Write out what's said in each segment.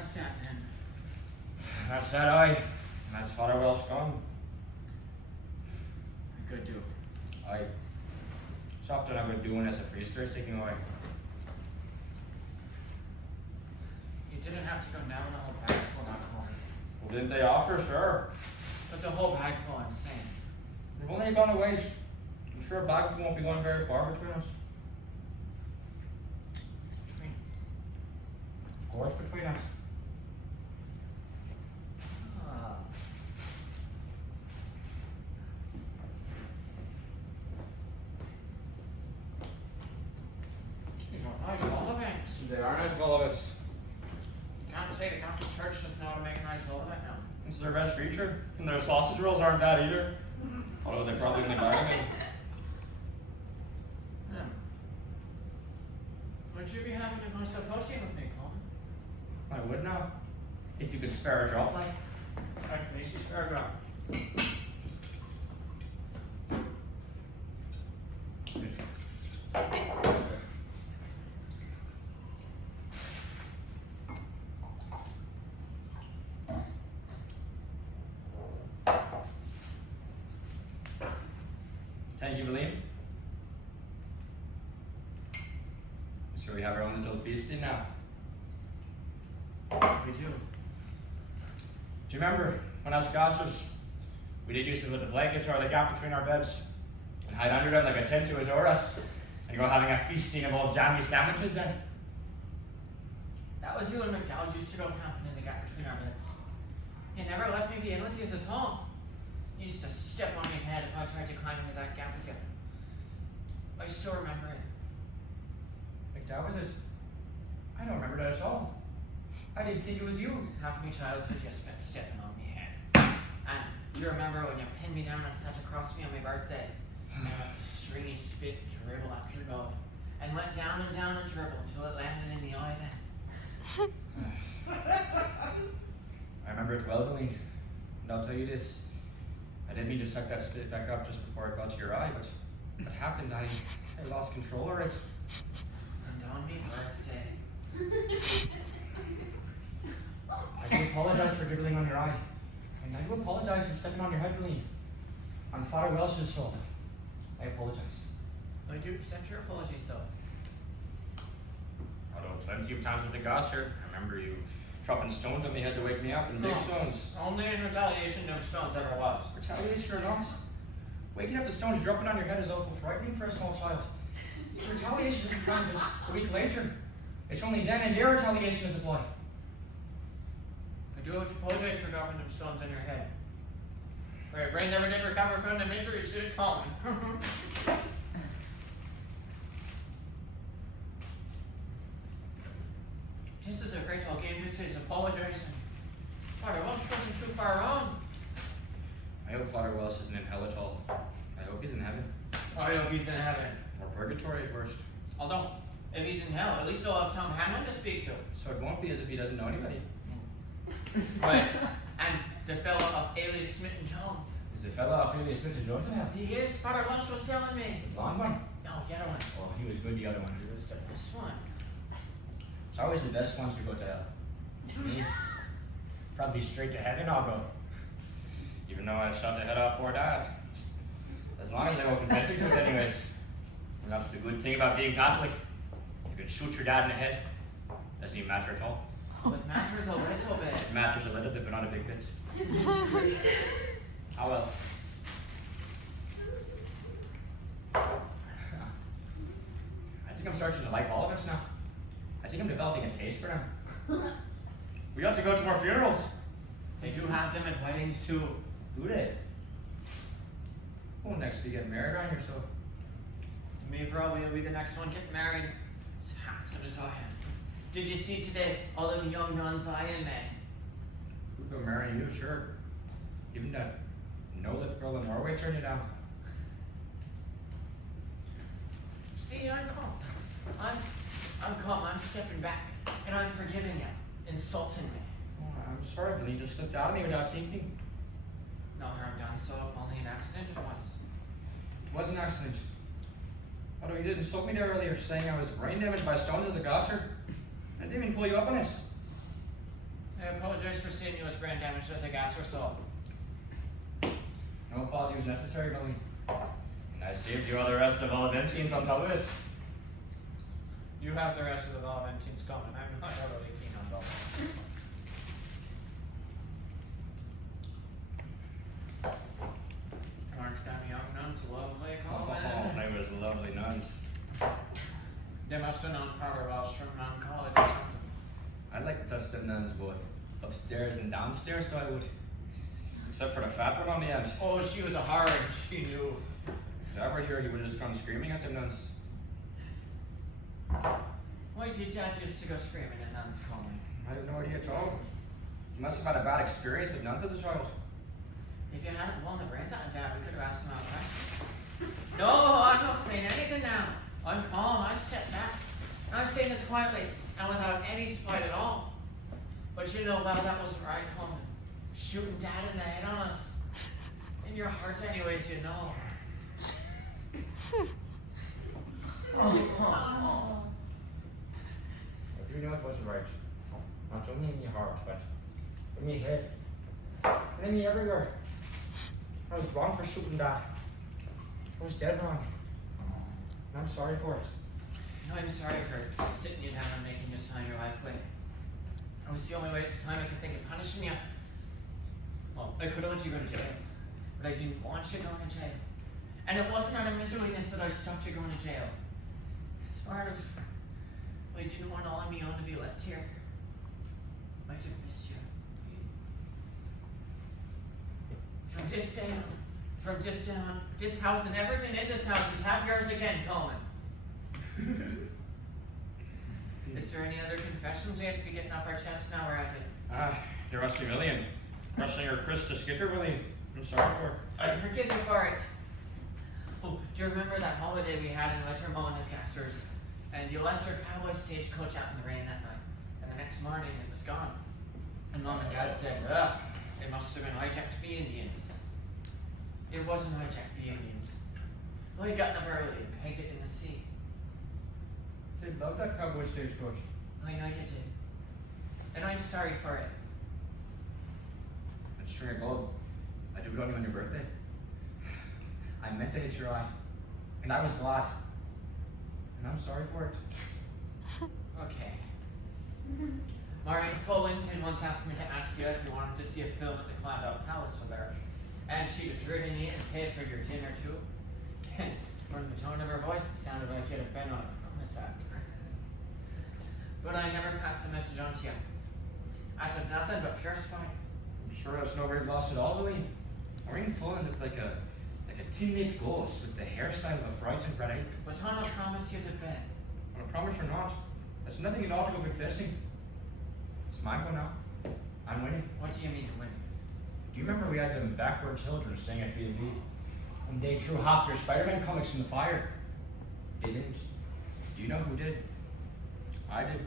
That's that then. That's that eye. And that's Father Welsh gone. I could do. Aye. It's often I would do one as a priest there's taking away. You didn't have to go down a whole bag full that corner. Well, didn't they offer? Sure. That's a whole bag full, I'm saying. We've only gone a ways. I'm sure a bag won't be going very far between us. Between us. Of course, between us. Ah. These are nice holidays. They are nice bullets. Can't say the Catholic Church doesn't know how to make a nice holiday now. This is their best feature. And their sausage rolls aren't bad either. Although they probably only buy them. Yeah. Would you be having a nice approaching with me, Coleman? I would now. If you could spare a drop, like. I can easily spare a drop. Thank you, Valene. So we have our own little feasting now. We do. Do you remember when us gossips, we did use to put the blankets or the gap between our beds and hide under them like a tent to azure us and go having a feasting of old jammy sandwiches then? That was you and Mcdonagh used to go camping in the gap between our beds. You never let me be in with you at all. You used to step on my head if I tried to climb into that gap with you. I still remember it. Like that was it? I don't remember that at all. I didn't think it was you. Half of my childhood you spent stepping on my head. And do you remember when you pinned me down and sat across me on my birthday? And I let the stringy spit dribble after go. And went down and down and dribbled till it landed in the eye then. I remember it well, Valene. And I'll tell you this. I didn't mean to suck that spit back up just before it got to your eye, but what happened? I lost control over it. And on my birthday. I do apologize for dribbling on your eye. And I do apologize for stepping on your head, Valene. On Father Welsh's soul. I apologize. I do accept your apologies though. Although plenty of times as a gosser, I remember you dropping stones on me head to wake me up, and big stones. Only in retaliation no stones ever was. Retaliation or not? Waking up to stones dropping on your head is awful frightening for a small child. Retaliation isn't done just a week later. It's only then and there retaliation is applied. I do apologize for dropping them stones on your head. Your brain never did recover from the injury, it should call me. This is a great old game, this is apologizing. Father Welsh wasn't too far wrong. I hope Father Welsh isn't in hell at all. I hope he's in heaven. I hope he's in heaven. Or purgatory at worst. Although, if he's in hell, at least he'll have Tom Hanlon to speak to. So it won't be as if he doesn't know anybody. Right. And the fellow of alias Smith and Jones. Is the fella off alias Smith and Jones in hell? He is, Father Welsh was telling me. The blonde one? No, the other one. Oh, he was good, the other one. He was the best one. It's always the best ones who go to hell. Me? Probably straight to heaven I'll go. Even though I shot the head off poor dad. As long as I go confessing to it anyways. And that's the good thing about being Catholic. You can shoot your dad in the head. Doesn't even matter at all. But matters a little bit. It matters a little bit, but not a big bit. How well? I think I'm starting to like all of us now. I think I'm developing a taste for them. We ought to go to more funerals. They do have them at weddings too. Do they? Who next be getting married around here, so? Me probably will be the next one getting married. As handsome as I am. Did you see today all them young nuns I met? Who'd go marry you, sure. Even that no-lip girl in Norway turned you down. See, I'm calm. I'm calm. I'm stepping back. And I'm forgiving you. Insulting me. Oh, I'm sorry, but he just slipped out of me without thinking. No harm done, so only an accident it was. It was an accident. Although you did insult me there earlier, saying I was brain damaged by stones as a gosser. I didn't even pull you up on it. I apologize for seeing you as brain damaged as a gas or so. No apology was necessary, Valene. And I saved you all the rest of Valentines on top of it. You have the rest of the Valentines coming. I'm not really keen on those. Aren't them young nuns lovely, Coleman? They was lovely nuns. They must have known Father Welsh from Mount College or something. I'd like to touch them nuns both upstairs and downstairs, so I would. Except for the fat one on the end. Oh, she was a hard. She knew. If I were here, he would just come screaming at the nuns. Why did Dad used to go screaming at nuns, Coleman? I have no idea at all. You must have had a bad experience with nuns as a child. If you hadn't blown the brains out of Dad, we could have asked him out questions. No, I'm not saying anything now. I'm calm. I'm stepped back. I'm saying this quietly and without any spite at all. But you know, well, that wasn't right, Coleman. Shooting Dad in the head on us. In your heart, anyways, you know. I do know it wasn't right. Not only in your heart, but in your head. And in me everywhere. I was wrong for shooting Dad. I was dead wrong. And I'm sorry for it. No, I'm sorry for sitting you down and making you sign your life away. It was the only way at the time I could think of punishing you. Well, I could have let you go to jail, but I didn't want you going to jail. And it wasn't out of miserliness that I stopped you going to jail. It's part of, I didn't want all on my own to be left here. I did miss you. From this day on, this house and everything in this house is half yours again, Coleman. Is there any other confessions we have to be getting off our chests now? We're at it. There must be a million. Rushing your Chris to Skitter, Valene. I'm sorry for it. I forgive you for it. Oh, do you remember that holiday we had in Ledger Moe and his gassers? And you left your cowboy stagecoach out in the rain that night. And the next morning it was gone. And Mom and Dad said, it must have been hijacked by Indians. It wasn't hijacked by Indians. Well, he got them early and pegged it in the sea. They loved that cowboy stagecoach. I know you did. And I'm sorry for it. That string of gold, I do it on you on your birthday. I meant to hit your eye. And I was glad. And I'm sorry for it. Okay. Maureen Fullington once asked me to ask you if you wanted to see a film at the Clondalk Palace with her. And she'd have driven you and paid for your dinner too. From the tone of her voice, it sounded like you'd have been on a promise act. But I never passed the message on to you. I said nothing but pure spite. I'm sure that's no great loss at all, Valene. Maureen Fullen looked like a tin-lipped ghost with the hairstyle of a frightened red ape. But Tom, I promised you to bed. Well, I promise or not. That's nothing at all to go confessing. It's my go now. I'm winning. What do you mean to win? Do you remember we had them backward children staying at B&B? And they threw half their Spider-Man comics in the fire. They didn't. Do you know who did? I did.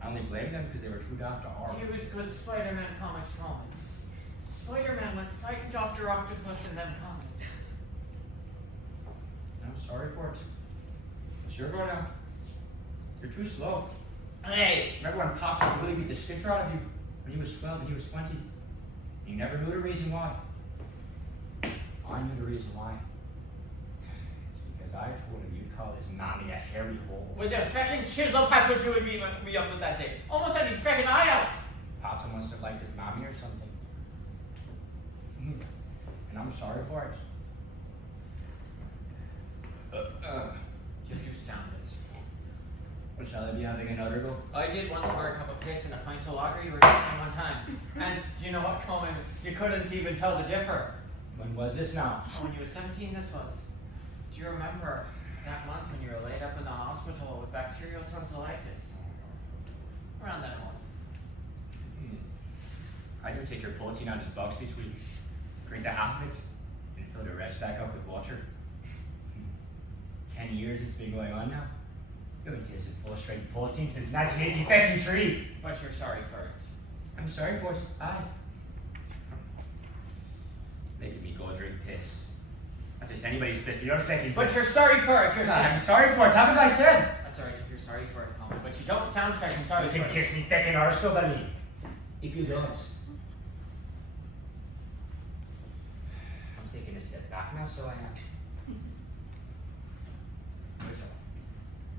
I only blame them because they were too daft to argue. He was good Spider-Man comics, Coleman. Spider-Man went fighting Dr. Octopus in them comics. I'm sorry for it. It's your go now. You're too slow. Hey! Remember when Pops would really beat the stitcher out of you when he was 12 and he was 20? You never knew the reason why. I knew the reason why. It's because I told him you'd call his mommy a hairy hole. With your feckin' chisel, Pat would you would be up with that day. Almost had me feckin' eye out. Papa must have liked his mommy or something. And I'm sorry for it. You do sound it. Well, shall I be having another go? I did once pour a cup of piss in a pint of lager you were drinking one time. And do you know what, Coleman? You couldn't even tell the differ. When was this now? When you were 17, this was. Do you remember that month when you were laid up in the hospital with bacterial tonsillitis? Around then it was. I do take your protein out of this box each week. Drink the half of it, and fill the rest back up with water. 10 years it's been going on now. You haven't tasted full-strength protein since 1983. But you're sorry for it. I'm sorry for it. Aye. Making me go drink piss. Not just anybody's piss, but you're faking But piss. you're sorry for it. You're I'm sorry for it. Haven't I said? That's alright if you're sorry for it, Coleman. But you don't sound feckin' sorry You for can it. kiss me feckin' arsehole, buddy. If you don't, I'm taking a step back now, so I am.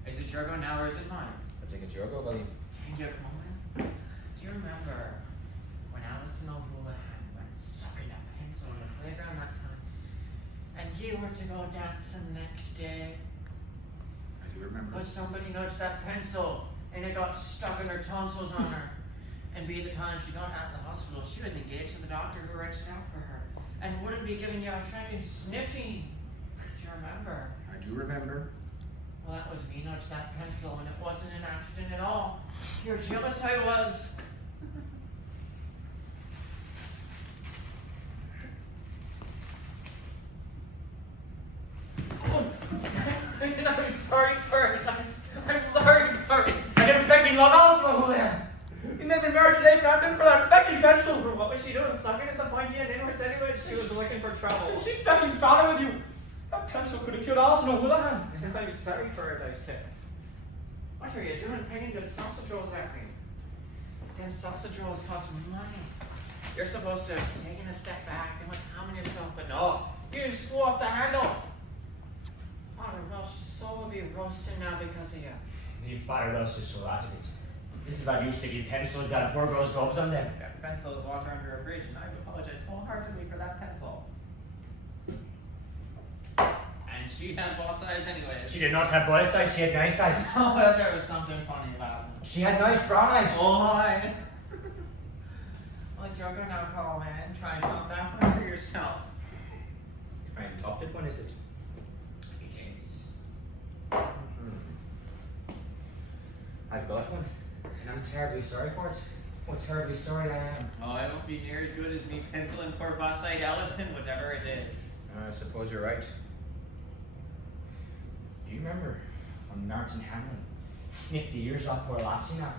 Is it your go now or is it mine? I think it's your go, buddy. Thank you, Coleman. Do you remember when Alice and Halloway went sucking that pencil on the playground that time? And you were to go dancing the next day? I do remember. But somebody nudged that pencil and it got stuck in her tonsils on her. And by the time she got out of the hospital, she was engaged to the doctor who wrenched it out for her. And wouldn't be giving you a fucking sniffing. Do you remember? I do remember. Well, that was me nudged that pencil and it wasn't an accident at all. You're jealous I was. And I'm sorry for it. I'm sorry for it. I didn't fucking love Alice, Halloway. You made me marriage today, but for that fucking pencil. What was she doing? Sucking at the pointy end inwards anyway? She was looking for trouble. She fucking found it with you. That pencil could have killed Alice, Halloway. I'm sorry for it, I said. What are you doing pegging the sausage rolls at me? Them sausage rolls cost money. You're supposed to have taken a step back and went calming yourself, but no. You just flew off the handle. Father Welsh's soul will be roasting now because of you. The Father Welsh is so out of it. This is about you sticking pencils down poor girls' gobs on them. That pencil is water under a bridge, and I apologize wholeheartedly for that pencil. And she had boss eyes anyways. She did not have boys' eyes, she had nice eyes. Oh, well, there was something funny about it. She had nice brown eyes. Oh, hi. Well, it's your go now, Coleman. Try and top that one for yourself. Try and top it, when is it? It is. I've got one, and I'm terribly sorry for it. Oh, terribly sorry I am. Oh, I won't be near as good as me penciling poor boss-eyed Ellison, whatever it is. I suppose you're right. Do you remember when Martin Hamlin snipped the ears off poor lassie now?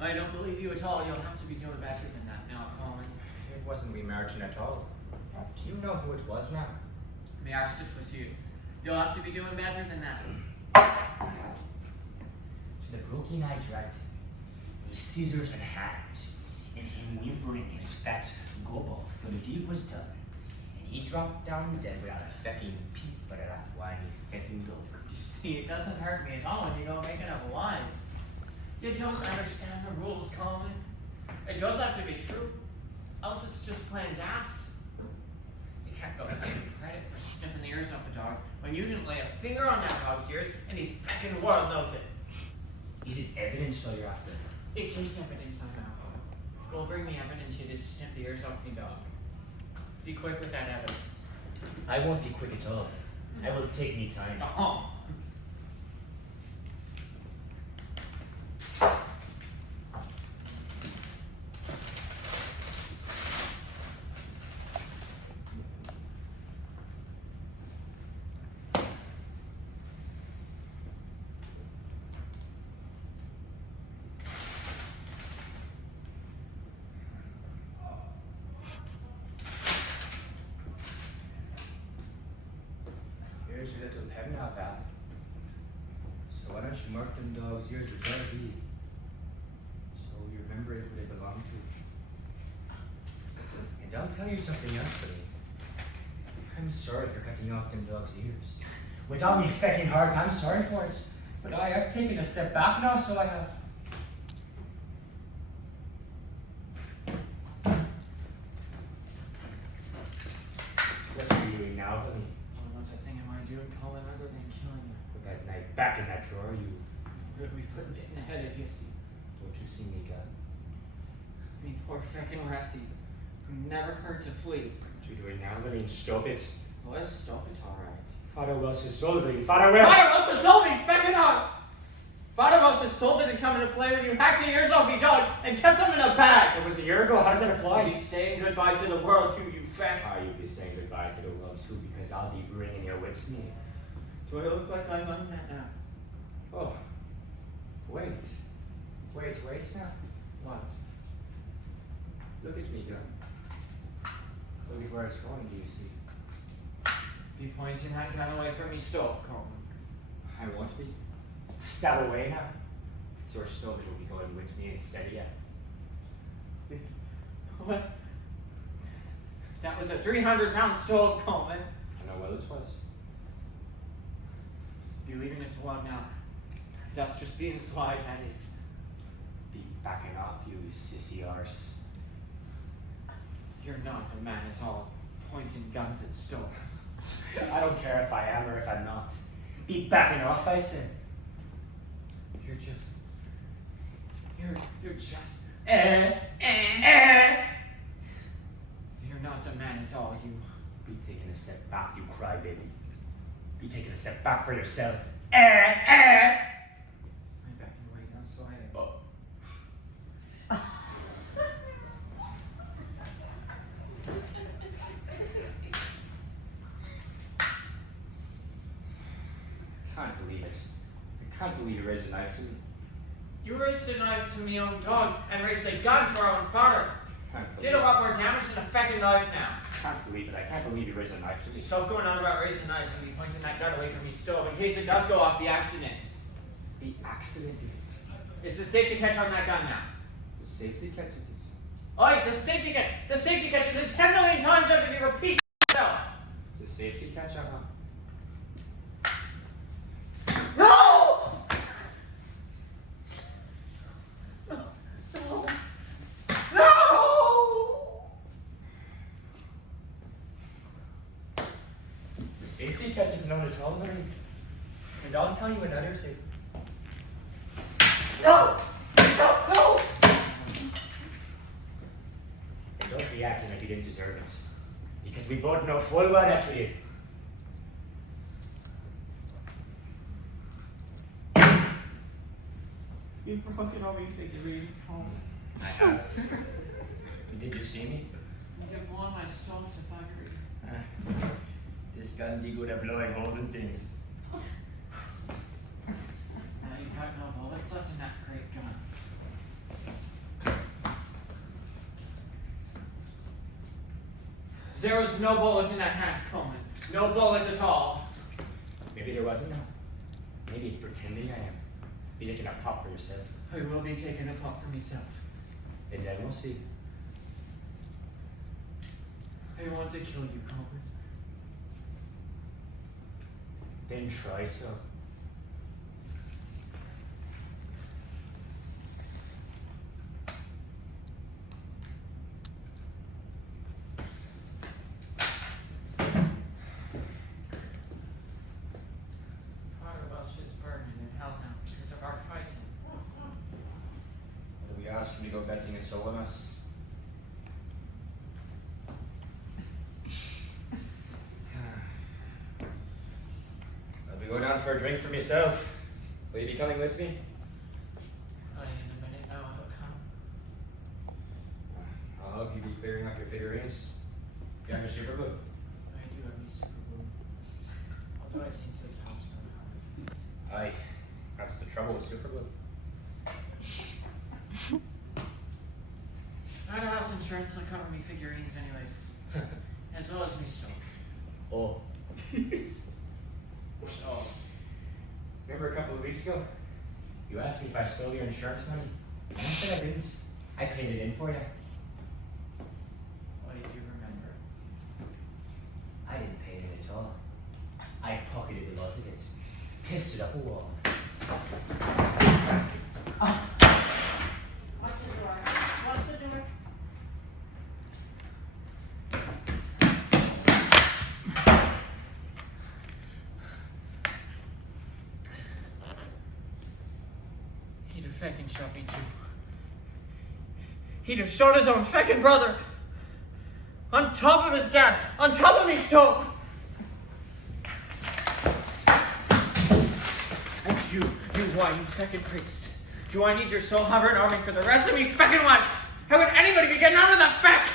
I don't believe you at all. You'll have to be doing better than that now, Coleman. It wasn't we Martin at all. Do you know who it was now? May our sit was you. You'll have to be doing better than that. To the broken eye dragged him, with scissors in hand, and him whimpering his fat gob off till the deed was done, and he dropped down dead without a fecking peep but at that whiny fecking dog. You see, it doesn't hurt me at all when you go making up lies. You don't understand the rules, Coleman. It does have to be true, else it's just plain daft. You can't go getting credit for snipping the ears off a dog when you didn't lay a finger on that dog's ears and the feckin' world knows it. Is it evidence so you're after? It is evidence somehow. Go bring me evidence you did snip the ears off me dog. Be quick with that evidence. I won't be quick at all. I will take me time. Oh. Here's your little pen now, pal. So why don't you mark them dogs' ears with red lead? So you remember who they belong to. And I'll tell you something else, buddy. I'm sorry for cutting off them dogs' ears. With all me fecking heart, I'm sorry for it. But I've taken a step back now, so I have. What are you doing now, buddy? What the thing am I doing, Colin, other than killing you? Put that knife back in that drawer, you. What are we putting it in the head of you, see? Don't you see me, gun? Me poor feckin' Lassie, who never heard to flee. What you doing now, buddy? Stop it. Well, stop it, alright. Father Welsh has sold me. Father Welsh! Father Welsh has sold me, feckin' house! Father Welsh has sold it and come into play when you hacked the ears off me dog and kept them in a bag. It was a year ago. How does that apply? He's saying goodbye to the world too, you feck. How you be saying goodbye to the world too? Because I'll be bringing you with me. Do I look like I'm on that now? Oh, wait now. What? Look at me, gun. Look at where it's going. Do you see? Be pointing that gun away from me, stop, Coleman. I won't be. Stab away now. It's your stove that will be going with me instead of you. What? That was a 300-pound stove, Coleman. I know well it was. You're leaving it alone now. That's just being sly, that is. Be backing off, you sissy arse. You're not a man at all, pointing guns at stoves. I don't care if I am or if I'm not. Be backing off, I say. You're just... You're not a man at all, you... Be taking a step back, you crybaby. Be taking a step back for yourself. I'm backing away now, so I... Oh. Can't believe it. I can't believe you raised a knife to me. You raised a knife to me own dog and raised a gun to our own father. Did a lot more damage than a fucking knife now. Can't believe it. I can't believe you raised a knife to me. Stop going on about raising knives and me pointing that gun away from me stove in case it does go off the accident. The accident is it? It's the safety catch on that gun now. The safety catch is it? Oi, the safety catch! The safety catch is in 10 million times up if you repeat yourself! The safety catch, No! No! No! The safety catch is known as Halloway. And I'll tell you another too. No! No! No! And don't be acting like you didn't deserve it. Because we both know full well that's for you. You've broken all my figurines, Coleman. I have. Did you see me? You've blown my stove to fuckery. This gun be good at blowing holes in things. Now you've got no bullets left in that great gun. There was no bullets in that hand, Coleman. No bullets at all. Maybe there wasn't now. Maybe it's pretending I am. Be taking a pop for yourself. I will be taking a pop for myself. And then we'll see. I want to kill you, Coleman. Then try so. Part of us is burning in hell now because of our fighting. What do we ask him to go betting his soul on us? I'll be going down for a drink for myself. Will you be coming with me? In a minute now, I'll come. I'll help you be clearing up your figurines. You have your super glue? I do have me super glue. Although I think the top's not hard. Aye. That's the trouble with super glue. I had a house insurance that cover me figurines anyways. As well as me stove. Oh. Oh. Remember a couple of weeks ago? You asked me if I stole your insurance money. And I said I didn't. I paid it in for you. I do remember. I didn't pay it at all. I pocketed a lot of it. Pissed it up a wall. Watch the door. Watch the door. He'd have feckin' shot me too. He'd have shot his own feckin' brother. On top of his dad. On top of me stove. And you whiny feckin' priest. Do I need your soul hovering over me for the rest of me feckin' life? How would anybody be getting out of that feck?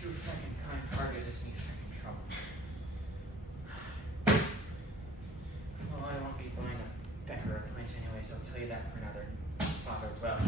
Too feckin' kind target is me feckin' trouble. Well, I won't be buying a fecker a pint anyways, I'll tell you that for another father well.